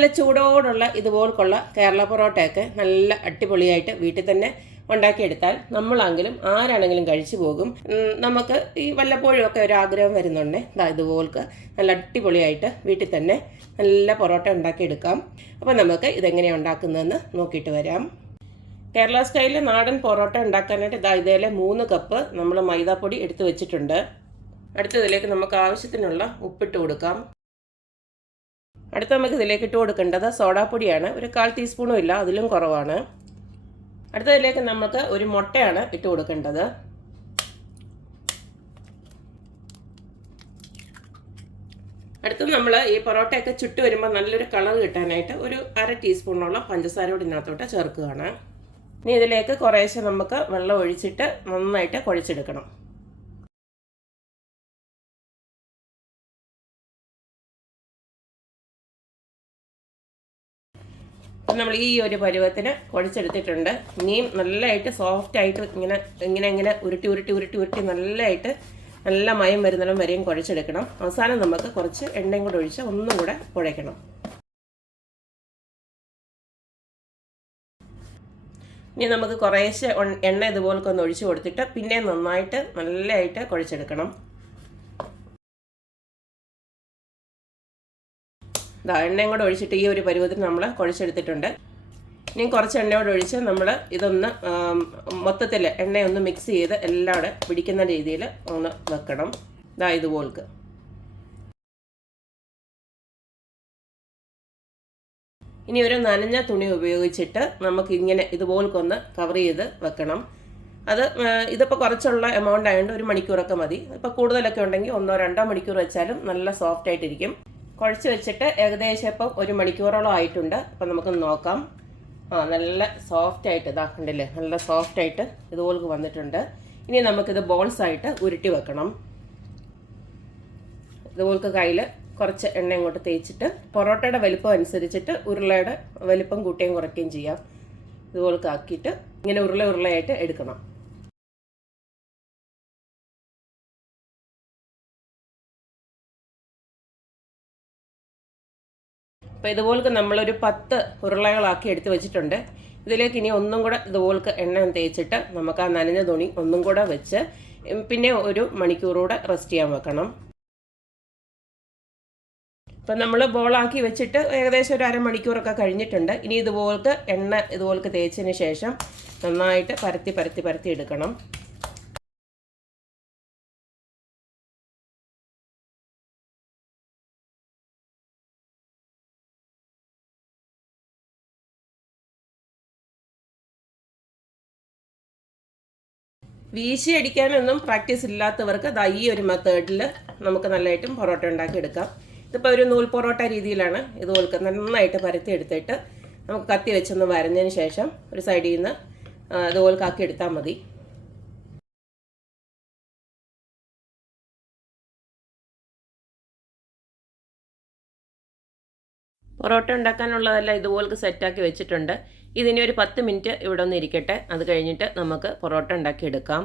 നല്ല ചൂടോടുള്ള ഇതുപോലുള്ള കേരള പൊറോട്ടയൊക്കെ നല്ല അടിപൊളിയായിട്ട് വീട്ടിൽ തന്നെ ഉണ്ടാക്കിയെടുത്താൽ നമ്മളാണെങ്കിലും ആരാണെങ്കിലും കഴിച്ചു പോകും. നമുക്ക് ഈ വല്ലപ്പോഴും ഒക്കെ ഒരു ആഗ്രഹം വരുന്നുണ്ടേ ഇതുപോൾക്ക് നല്ല അടിപൊളിയായിട്ട് വീട്ടിൽ തന്നെ നല്ല പൊറോട്ട ഉണ്ടാക്കിയെടുക്കാം. അപ്പോൾ നമുക്ക് ഇതെങ്ങനെയാണ് ഉണ്ടാക്കുന്നതെന്ന് നോക്കിയിട്ട് വരാം. കേരള സ്റ്റൈലിൽ നാടൻ പൊറോട്ട ഉണ്ടാക്കാനായിട്ട് ഇതേലെ 3 കപ്പ് നമ്മൾ മൈദാപ്പൊടി എടുത്ത് വെച്ചിട്ടുണ്ട്. അടുത്തതിലേക്ക് നമുക്ക് ആവശ്യത്തിനുള്ള ഉപ്പിട്ട് കൊടുക്കാം. അടുത്ത നമുക്ക് ഇതിലേക്ക് ഇട്ട് കൊടുക്കേണ്ടത് സോഡാപ്പൊടിയാണ്. ഒരു 1/4 ടീസ്പൂണും ഇല്ല, അതിലും കുറവാണ്. അടുത്തതിലേക്ക് നമുക്ക് ഒരു മുട്ടയാണ് ഇട്ട് കൊടുക്കേണ്ടത്. അടുത്തത് നമ്മൾ ഈ പൊറോട്ടയൊക്കെ ചുട്ട് വരുമ്പോൾ നല്ലൊരു കളർ കിട്ടാനായിട്ട് ഒരു 1/2 ടീസ്പൂണോളം പഞ്ചസാര കൂടി ഇതിനകത്തോട്ട് ചേർക്കുകയാണ്. ഇനി ഇതിലേക്ക് കുറേശ്ശെ നമുക്ക് വെള്ളം ഒഴിച്ചിട്ട് നന്നായിട്ട് കുഴച്ചെടുക്കണം. നമ്മൾ ഈ ഒരു പരുവത്തിന് കുഴച്ചെടുത്തിട്ടുണ്ട്. ഇനിയും നല്ലതായിട്ട് സോഫ്റ്റായിട്ട് ഇങ്ങനെ ഉരുട്ടി നല്ലതായിട്ട് നല്ല മയം വരുന്നിടം വരെയും കുഴച്ചെടുക്കണം. അവസാനം നമുക്ക് കുറച്ച് എണ്ണയും കൂടെ ഒഴിച്ച് ഒന്നും കൂടെ കുഴയ്ക്കണം. ഇനി നമുക്ക് കുറേശ്ശെ എണ്ണ ഇതുപോലൊക്കെ ഒന്ന് ഒഴിച്ച് കൊടുത്തിട്ട് പിന്നെ നന്നായിട്ട് നല്ലതായിട്ട് കുഴച്ചെടുക്കണം. എണ്ണയും കൂടെ ഒഴിച്ചിട്ട് ഈ ഒരു പരുവത്തിന് നമ്മൾ കുഴച്ചെടുത്തിട്ടുണ്ട്. ഇനി കുറച്ച് എണ്ണ കൂടെ ഒഴിച്ച് നമ്മൾ ഇതൊന്ന് മൊത്തത്തിൽ എണ്ണയൊന്ന് മിക്സ് ചെയ്ത് എല്ലാം കൂടെ പിടിക്കുന്ന രീതിയിൽ ഒന്ന് വെക്കണം. ഇതുപോൾക്ക് ഇനി ഒരു നനഞ്ഞ തുണി ഉപയോഗിച്ചിട്ട് നമുക്ക് ഇങ്ങനെ ഇതുപോലൊന്ന് കവർ ചെയ്ത് വെക്കണം. ഇതിപ്പോൾ കുറച്ചുള്ള എമൗണ്ട് ആയതുകൊണ്ട് 1 മണിക്കൂറൊക്കെ മതി. ഇപ്പോൾ കൂടുതലൊക്കെ ഉണ്ടെങ്കിൽ 1-2 മണിക്കൂർ വെച്ചാലും നല്ല സോഫ്റ്റ് ആയിട്ടിരിക്കും. കുഴച്ച് വെച്ചിട്ട് ഏകദേശം ഇപ്പം 1 മണിക്കൂറോളം ആയിട്ടുണ്ട്. അപ്പം നമുക്ക് നോക്കാം. നല്ല സോഫ്റ്റായിട്ട് കണ്ടില്ലേ, നല്ല സോഫ്റ്റായിട്ട് ഇതുപോലെ വന്നിട്ടുണ്ട്. ഇനി നമുക്കിത് ബോൾസായിട്ട് ഉരുട്ടി വെക്കണം. ഇതുപോലെ കയ്യിൽ കുറച്ച് എണ്ണ ഇങ്ങോട്ട് തേച്ചിട്ട് പൊറോട്ടയുടെ വലിപ്പം അനുസരിച്ചിട്ട് ഉരുളയുടെ വലിപ്പം കൂട്ടുകയും കുറയ്ക്കുകയും ചെയ്യാം. ഇതുപോലെ ആക്കിയിട്ട് ഇങ്ങനെ ഉരുളയായിട്ട് എടുക്കണം. അപ്പോൾ ഇതുപോലെ നമ്മളൊരു 10 ഉരുളകളാക്കി എടുത്ത് വെച്ചിട്ടുണ്ട്. ഇതിലേക്ക് ഇനി ഒന്നും കൂടെ ഇതുപോലെ എണ്ണ തേച്ചിട്ട് നമുക്ക് ആ നനഞ്ഞ തുണി ഒന്നും കൂടെ വെച്ച് പിന്നെ 1 മണിക്കൂറൂടെ റെസ്റ്റ് ചെയ്യാൻ വെക്കണം. ഇപ്പം നമ്മൾ ബോളാക്കി വെച്ചിട്ട് ഏകദേശം ഒരു 1/2 മണിക്കൂറൊക്കെ കഴിഞ്ഞിട്ടുണ്ട്. ഇനി ഇതുപോലെ എണ്ണ ഇതുപോലെ തേച്ചതിന് ശേഷം നന്നായിട്ട് പരത്തി എടുക്കണം. വീശി അടിക്കാനൊന്നും പ്രാക്ടീസ് ഇല്ലാത്തവർക്ക് ഈ ഒരു മെത്തേഡിൽ നമുക്ക് നല്ലതായിട്ടും പൊറോട്ട ഉണ്ടാക്കിയെടുക്കാം. ഇതിപ്പോൾ ഒരു നൂൽ പൊറോട്ട രീതിയിലാണ്. ഇതുപോലെ നന്നായിട്ട് പരത്തി എടുത്തിട്ട് നമുക്ക് കത്തി വെച്ചൊന്ന് വരഞ്ഞതിന് ശേഷം ഒരു സൈഡിൽ നിന്ന് ഇതുപോലെ ആക്കി എടുത്താൽ മതി. പൊറോട്ട ഉണ്ടാക്കാനുള്ളതെല്ലാം ഇതുപോലെ സെറ്റാക്കി വെച്ചിട്ടുണ്ട്. ഇതിനി ഒരു 10 മിനിറ്റ് ഇവിടെ ഒന്ന് ഇരിക്കട്ടെ. അത് കഴിഞ്ഞിട്ട് നമുക്ക് പൊറോട്ട ഉണ്ടാക്കിയെടുക്കാം.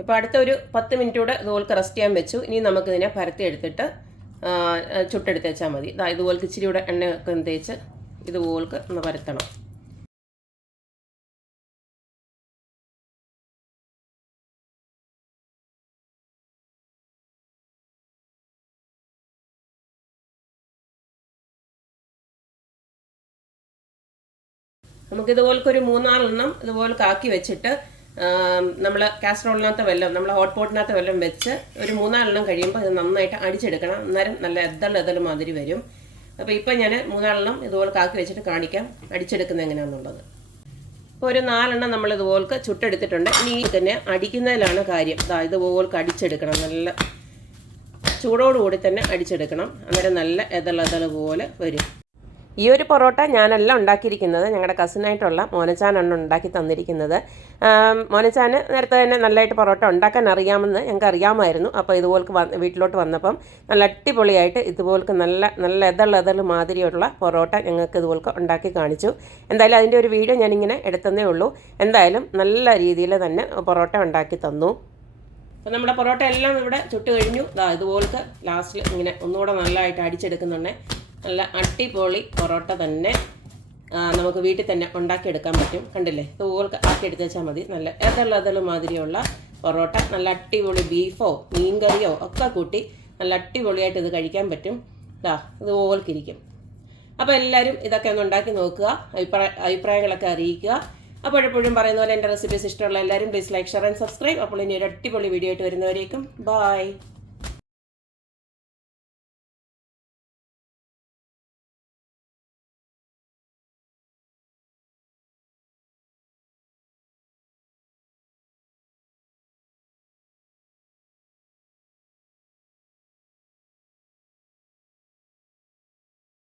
ഇപ്പോൾ അടുത്ത ഒരു 10 മിനിറ്റ് കൂടെ ഇതുപോലെ റെസ്റ്റ് ചെയ്യാൻ വെച്ചു. ഇനി നമുക്കിതിനെ പരത്തി എടുത്തിട്ട് ചുട്ടെടുത്ത് വെച്ചാൽ മതി. ഇതുപോലെ ഇച്ചിരി കൂടെ എണ്ണയൊക്കെ തേച്ച് ഇതുപോലെ ഒന്ന് പരത്തണം. നമുക്കിതുപോലൊക്കെ ഒരു 3-4 എണ്ണം ഇതുപോലെ ആക്കി വെച്ചിട്ട് നമ്മൾ കാസറോളിനകത്ത് വെള്ളം നമ്മൾ ഹോട്ട് പോട്ടിനകത്ത് വെള്ളം വെച്ച് ഒരു 3-4 എണ്ണം കഴിയുമ്പോൾ ഇത് നന്നായിട്ട് അടിച്ചെടുക്കണം. അന്നേരം നല്ല എതൾ മാതിരി വരും. അപ്പോൾ ഇപ്പോൾ ഞാൻ 3-4 എണ്ണം ഇതുപോലെ ആക്കി വെച്ചിട്ട് കാണിക്കാം അടിച്ചെടുക്കുന്നത് എങ്ങനെയാണെന്നുള്ളത്. ഇപ്പോൾ ഒരു 4 എണ്ണം നമ്മൾ ഇതുപോലെ ചുട്ടെടുത്തിട്ടുണ്ട്. ഇനി തന്നെ അടിക്കുന്നതിലാണ് കാര്യം. ഇതുപോലെ അടിച്ചെടുക്കണം. നല്ല ചൂടോടുകൂടി തന്നെ അടിച്ചെടുക്കണം. അന്നേരം നല്ല എതൾ പോലെ വരും. ഈ ഒരു പൊറോട്ട ഞാനല്ല ഉണ്ടാക്കിയിരിക്കുന്നത്, ഞങ്ങളുടെ കസിനായിട്ടുള്ള മോനച്ചാനാണ് ഉണ്ടാക്കി തന്നിരിക്കുന്നത്. മോനച്ചാന് നേരത്തെ തന്നെ നല്ലതായിട്ട് പൊറോട്ട ഉണ്ടാക്കാൻ അറിയാമെന്ന് ഞങ്ങൾക്ക് അറിയാമായിരുന്നു. അപ്പോൾ ഇതുപോലെ വീട്ടിലോട്ട് വന്നപ്പം നല്ല അടിപൊളിയായിട്ട് ഇതുപോലെ നല്ല എതൾ മാതിരിയുള്ള പൊറോട്ട ഞങ്ങൾക്ക് ഇതുപോലെ ഉണ്ടാക്കി കാണിച്ചു. എന്തായാലും അതിൻ്റെ ഒരു വീഡിയോ ഞാനിങ്ങനെ എടുത്തതേ ഉള്ളൂ. എന്തായാലും നല്ല രീതിയിൽ തന്നെ പൊറോട്ട ഉണ്ടാക്കി തന്നു. അപ്പോൾ നമ്മുടെ പൊറോട്ട എല്ലാം ഇവിടെ ചുട്ട് കഴിഞ്ഞു. ഇതുപോലത്തെ ലാസ്റ്റിൽ ഇങ്ങനെ ഒന്നുകൂടെ നല്ലതായിട്ട് അടിച്ചെടുക്കുന്നുണ്ട്. നല്ല അടിപൊളി പൊറോട്ട തന്നെ നമുക്ക് വീട്ടിൽ തന്നെ ഉണ്ടാക്കിയെടുക്കാൻ പറ്റും. കണ്ടില്ലേ, ഇതുപോലെ ആക്കിയെടുത്ത് വെച്ചാൽ മതി. നല്ല എതള് മാതിരിയുള്ള പൊറോട്ട, നല്ല അടിപൊളി ബീഫോ മീൻകറിയോ ഒക്കെ കൂട്ടി നല്ല അടിപൊളിയായിട്ട് ഇത് കഴിക്കാൻ പറ്റും. ഇതുപോൽക്കിരിക്കും. അപ്പോൾ എല്ലാവരും ഇതൊക്കെ ഒന്ന് ഉണ്ടാക്കി നോക്കുക, അഭിപ്രായങ്ങളൊക്കെ അറിയിക്കുക. അപ്പോഴെപ്പോഴും പറയുന്ന പോലെ എൻ്റെ റെസിപ്പീസ് ഇഷ്ടമുള്ള എല്ലാവരും please like, share and subscribe. അപ്പോൾ ഇനി ഒരു അടിപൊളി വീഡിയോ ആയിട്ട് വരുന്നവരേക്കും ബൈ.